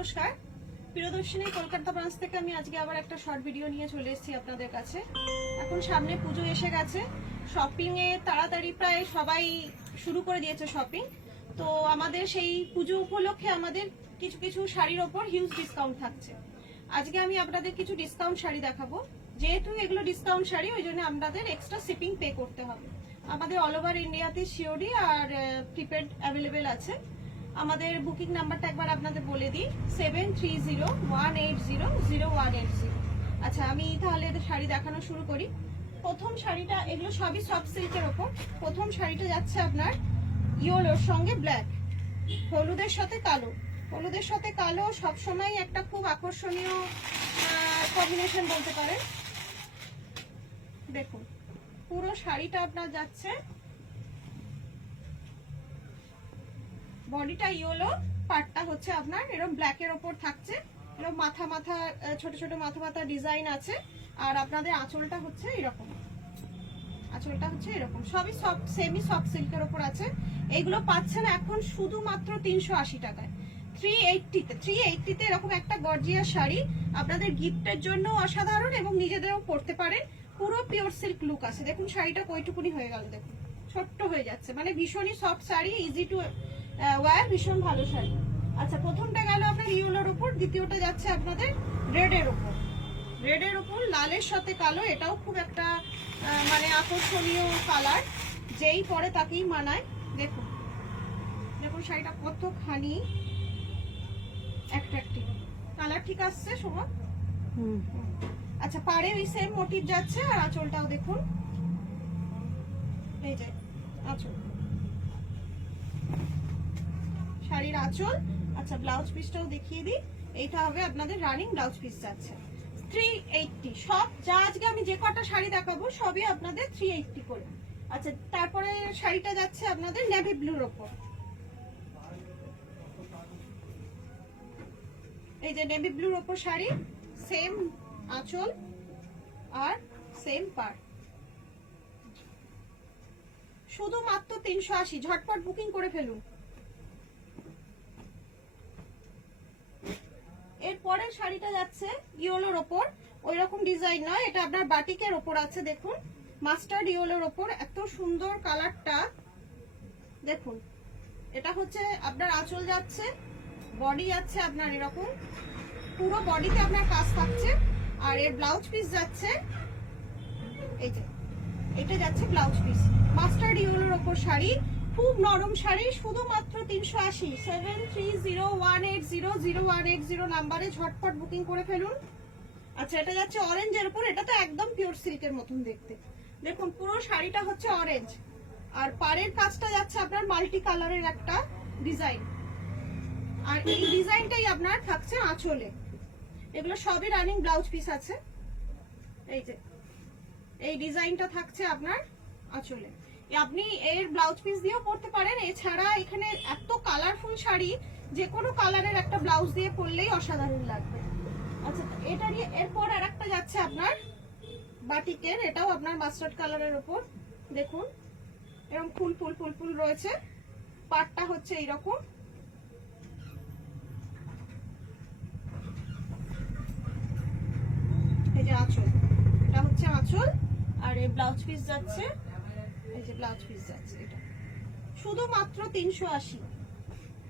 নমস্কার, প্রিয়দর্শিনী কলকাতা ব্রাঞ্চ থেকে আমি আজকে আবার একটা শর্ট ভিডিও নিয়ে চলে এসেছি আপনাদের কাছে। এখন সামনে পুজো এসে গেছে, শপিং এ তাড়াতাড়ি প্রায় সবাই শুরু করে দিয়েছে শপিং। তো আমাদের সেই পুজো উপলক্ষে আমাদের কিছু কিছু শাড়ির ওপর হিউজ ডিসকাউন্ট থাকছে। আজকে আমি আপনাদের কিছু ডিসকাউন্ট শাড়ি দেখাবো। যেহেতু এগুলো ডিসকাউন্ট শাড়ি, ওই জন্য আপনাদের এক্সট্রা শিপিং পে করতে হবে। আমাদের অল ওভার ইন্ডিয়াতে সিওডি আর প্রিপেড অ্যাভেলেবেল আছে। আমাদের বুকিং নাম্বারটা একবার আপনাদের বলে দিই, 7301800180। আচ্ছা, আমি তাহলে শাড়ি দেখানো শুরু করি। প্রথম শাড়িটা, এগুলো সবই সফট সিল্কের ওপর। প্রথম শাড়িটা যাচ্ছে আপনার ইয়েলোর সঙ্গে ব্ল্যাক, হলুদের সাথে কালো। হলুদের সাথে কালো সবসময় একটা খুব আকর্ষণীয় কম্বিনেশন বলতে পারেন। দেখুন, পুরো শাড়িটা আপনার যাচ্ছে, বডিটা ইয়েলো, পাটটা হচ্ছে আপনার এরকম ব্ল্যাকের ওপর থাকছে। এরকম মাথা মাথা ছোট ছোট মাথা মাথা ডিজাইন আছে। আর আপনাদের আঁচলটা হচ্ছে এরকম, আঁচলটা হচ্ছে এরকম। সবই সফট, সেমি সফট সিল্কের ওপর আছে। এইগুলো পাচ্ছেন এখন শুধুমাত্র 380 টাকায়, 380 তে এরকম একটা গর্জিয়াস শাড়ি আপনাদের গিফটের জন্য অসাধারণ, এবং নিজেদেরও পরতে পারেন। পুরো পিওর সিল্ক লুক আছে। দেখুন শাড়িটা কইটুকুনি হয়ে গেল, দেখুন ছোট্ট হয়ে যাচ্ছে, মানে ভীষণই soft sari, easy to wire, ভীষণ ভালো শাড়ি। আচ্ছা, প্রথমটা গেল আপনার ইয়েলোর উপর, দ্বিতীয়টা যাচ্ছে আপনাদের রেডের উপর। রেডের উপর লালের সাথে কালো, এটাও খুব একটা মানে আকর্ষণীয় কালার, যেই পরে তাকেই মানায়। দেখুন দেখুন শাড়িটা কতখানি অ্যাট্রাক্টিভ, কালার ঠিক আসছে শোভা। আচ্ছা, পাড়ে ওই সেম মোটিভ যাচ্ছে, আর আঁচলটাও দেখুন, এই যে আঁচল, শাড়ির আঁচল। আচ্ছা, ব্লাউজ পিসটাও দেখিয়ে দিই। এইটা হবে আপনাদের রানিং ব্লাউজ পিস যাচ্ছে 380। সব যা আজকে আমি যে কটা শাড়ি দেখাবো সবই আপনাদের 380 করে। আচ্ছা, তারপরে শাড়িটা যাচ্ছে আপনাদের নেভি ব্লুর ওপর। এই যে নেভি ব্লুর ওপর শাড়ি, সেম আঁচল আর সেম পাড়, শুধুমাত্র 380। ঝটপট বুকিং করে ফেলুন। এরপরের শাড়িটা যাচ্ছে ইয়েলোর ওপর, ওই রকম ডিজাইন নয়, এটা আপনার বাটিকের ওপর আছে। দেখুন মাস্টার্ড ইয়েলোর ওপর, এত সুন্দর কালারটা দেখুন। এটা হচ্ছে আপনার আঁচল যাচ্ছে, বডি যাচ্ছে আপনার এরকম, পুরো বডিতে আপনার কাজ থাকছে। আর এর ব্লাউজ পিস যাচ্ছে এই যে, এটা যাচ্ছে ব্লাউজ পিস। মাস্টার্ড ইয়েলোর ওপর শাড়ি, খুব নরম শাড়ি, শুধুমাত্র 380। 7301800180 নাম্বারে ঝটপট বুকিং করে ফেলুন। আচ্ছা, এটা যাচ্ছে অরেঞ্জের উপর, এটা তো একদম পিওর সিল্কের মতন দেখতে। দেখুন পুরো শাড়িটা হচ্ছে অরেঞ্জ, আর পাড়ের কাজটা যাচ্ছে আপনার মাল্টি কালারের একটা ডিজাইন, আর এই ডিজাইনটাই আপনার থাকছে আঁচলে। এগুলো সবই রানিং ব্লাউজ পিস আছে। এই যে এই ডিজাইনটা থাকছে আপনার আঁচলে, আপনি এর ব্লাউজ পিস দিয়েও পরতে পারেন। এছাড়া এখানে এত কালারফুল শাড়ি, যে কোনো কালারের একটা ব্লাউজ দিয়ে পরলেই অসাধারণ লাগবে। আচ্ছা, এটা নিয়ে এরপর আর একটা যাচ্ছে আপনার বাটিকের, এটাও আপনার মাস্টার্ড কালারের উপর। দেখুন এরকম ফুল ফুল ফুল ফুল রয়েছে, পাটটা হচ্ছে এইরকম, এই যে আঁচল, এটা হচ্ছে আঁচল, আর এই ব্লাউজ পিস যাচ্ছে, এই যে ব্লাউজ পিস যাচ্ছে। এটা শুধুমাত্র 380।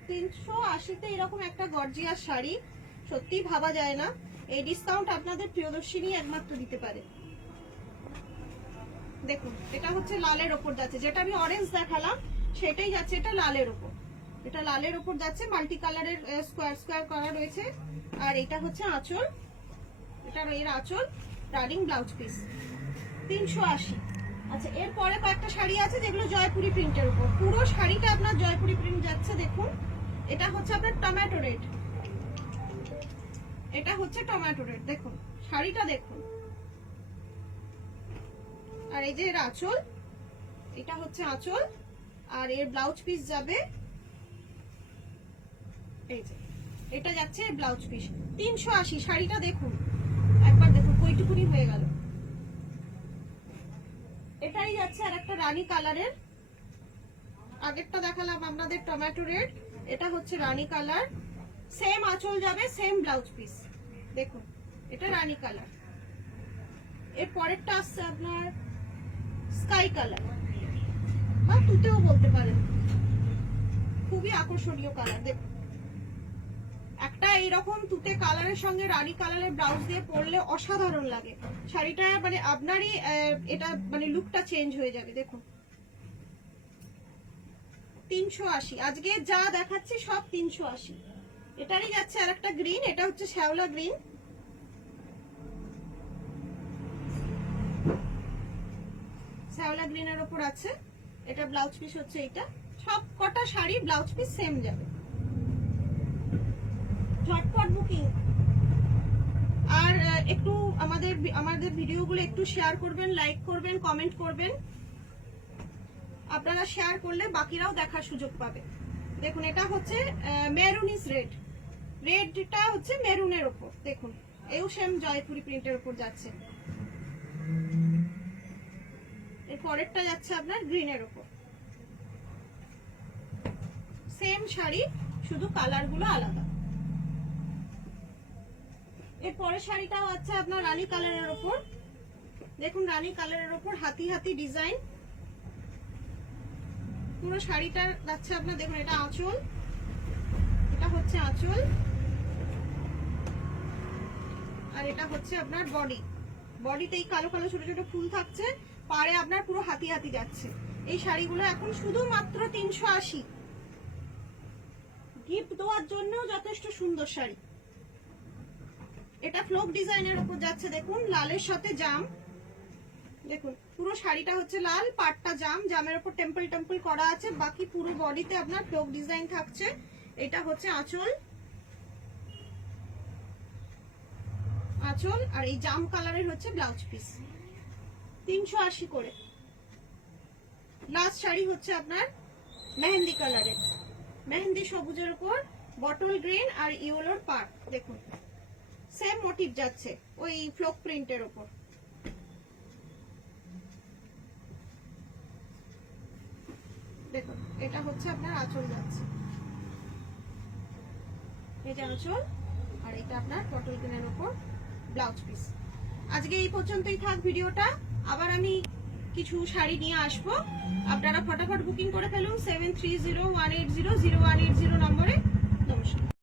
380তে এরকম একটা গর্জিয়াস শাড়ি সত্যি ভাবা যায় না। এই ডিসকাউন্ট আপনাদের প্রিয়দর্শিনী একমাত্র দিতে পারে। দেখুন এটা হচ্ছে লালের ওপর যাচ্ছে, যেটা আমি অরেঞ্জ দেখালাম সেটাই যাচ্ছে এটা লালের ওপর। এটা লালের ওপর যাচ্ছে, মাল্টি কালারের স্কোয়ার স্কোয়ার করা রয়েছে। আর এটা হচ্ছে আঁচল, এটা এর আঁচল, রানিং ব্লাউজ পিস 380। আচ্ছা, এরপরে কয়েকটা শাড়ি আছে যেগুলো জয়পুরি প্রিন্টের উপর। পুরো শাড়িটা আপনার জয়পুরি প্রিন্ট যাচ্ছে। দেখুন এটা হচ্ছে আপনার টমেটো রেড, এটা হচ্ছে টমেটো রেড। দেখুন শাড়িটা দেখুন, আর এই যে এর আঁচল, এটা হচ্ছে আঁচল, আর এর ব্লাউজ পিস যাবে এই যে, এটা যাচ্ছে ব্লাউজ পিস 380। শাড়িটা দেখুন একবার, দেখুন কইটুকুনি হয়ে গেল। এটাই যাচ্ছে আর একটা রানী কালারের, আগেরটা দেখালাম আপনাদের টমেটো রেড, এটা হচ্ছে রানী কালার, সেম আঁচল যাবে, সেম ব্লাউজ পিস। দেখুন এটা রানী কালার। এর পরেরটা আসছে আপনার স্কাই কালার, বা তুতেও বলতে পারেন, খুবই আকর্ষণীয় কালার। দেখুন একটা এইরকম তুতে কালারের সঙ্গে রানী কালারের ব্লাউজ দিয়ে পরলে অসাধারণ লাগে শাড়িটা, মানে আপনারই এটা মানে লুকটা চেঞ্জ হয়ে যাবে। দেখুন 380, আজকে যা দেখাচ্ছি সব 380। এটারই যাচ্ছে আর একটা গ্রিন, এটা হচ্ছে শ্যাওলা গ্রিন। শ্যাওলা গ্রিনের ওপর আছে, এটা ব্লাউজ পিস হচ্ছে এটা। সব কটা শাড়ি ব্লাউজ পিস সেম যাবে। ঝটপট বুকিং। আর একটু আমাদের ভিডিওগুলো একটু শেয়ার করবেন, লাইক করবেন, কমেন্ট করবেন। আপনারা শেয়ার করলে বাকিরাও দেখার সুযোগ পাবে। দেখুন এটা হচ্ছে মেরুনিস রেড, রেডটা হচ্ছে মেরুনের ওপর। দেখুন এও সেম জয়পুরি প্রিন্টের ওপর যাচ্ছে। এর পরেরটা যাচ্ছে আপনার গ্রিনের ওপর। সেম শাড়ি, শুধু কালারগুলো আলাদা। এর পরের শাড়িটাও আছে আপনার রানী কালারের ওপর। দেখুন রানী কালারের ওপর হাতি হাতি ডিজাইন। পুরো শাড়িটা যাচ্ছে আপনার, দেখুন এটা আঁচল, এটা হচ্ছে আঁচল, আর এটা হচ্ছে আপনার বডি। বডিতেই কালো কালো ছোট ছোট ফুল থাকছে, পাড়ে আপনার পুরো হাতি হাতি যাচ্ছে। এই শাড়িগুলো এখন শুধুমাত্র 380। গিফট দেওয়ার জন্য যথেষ্ট সুন্দর শাড়ি। এটা ফ্লোক ডিজাইনের উপর যাচ্ছে, দেখুন লালের সাথে জাম। দেখুন পুরো শাড়িটা হচ্ছে লাল, পাটটা জাম, জামের উপর টেম্পল টেম্পল করা আছে, বাকি পুরো বডিতে আপনার ফ্লোক ডিজাইন থাকছে। এটা হচ্ছে আঁচল, আঁচল, আর এই জাম কালারের হচ্ছে ব্লাউজ পিস। 380 করে। লাস্ট শাড়ি হচ্ছে আপনার মেহেন্দি কালারের, মেহেন্দি সবুজের উপর বটল গ্রিন আর ইয়েলোর পাট। দেখুন সেম মোটিভ যাচ্ছে ওই ফ্লোক প্রিন্টের উপর। দেখুন এটা হচ্ছে আপনার আঁচল যাচ্ছে, এটা আঁচল, আর এটা আপনার বটল গ্রিনের উপর ব্লাউজ পিস। আজকে এই পর্যন্তই থাক ভিডিওটা। আবার আমি কিছু শাড়ি নিয়ে আসবো, আপনারা ফটাফট বুকিং করে ফেলুন 7301800180 নম্বরে। নমস্কার।